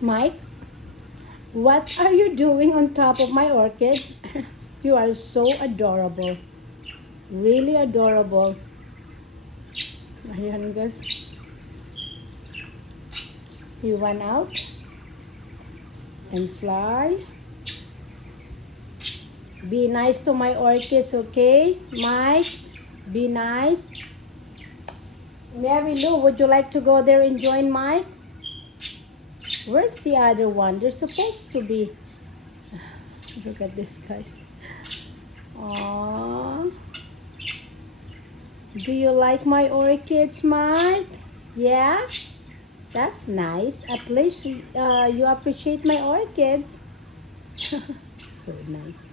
Mike, what are you doing on top of my orchids? You are so adorable. Really adorable. Ayan guys. He went out and fly. Be nice to my orchids, okay? Mike, be nice. Mary Lou, would you like to go there and join Mike? Where's the other one? They're supposed to be. Look at this, guys. Aww. Do you like my orchids, Mike? Yeah? That's nice. At least you appreciate my orchids. So nice.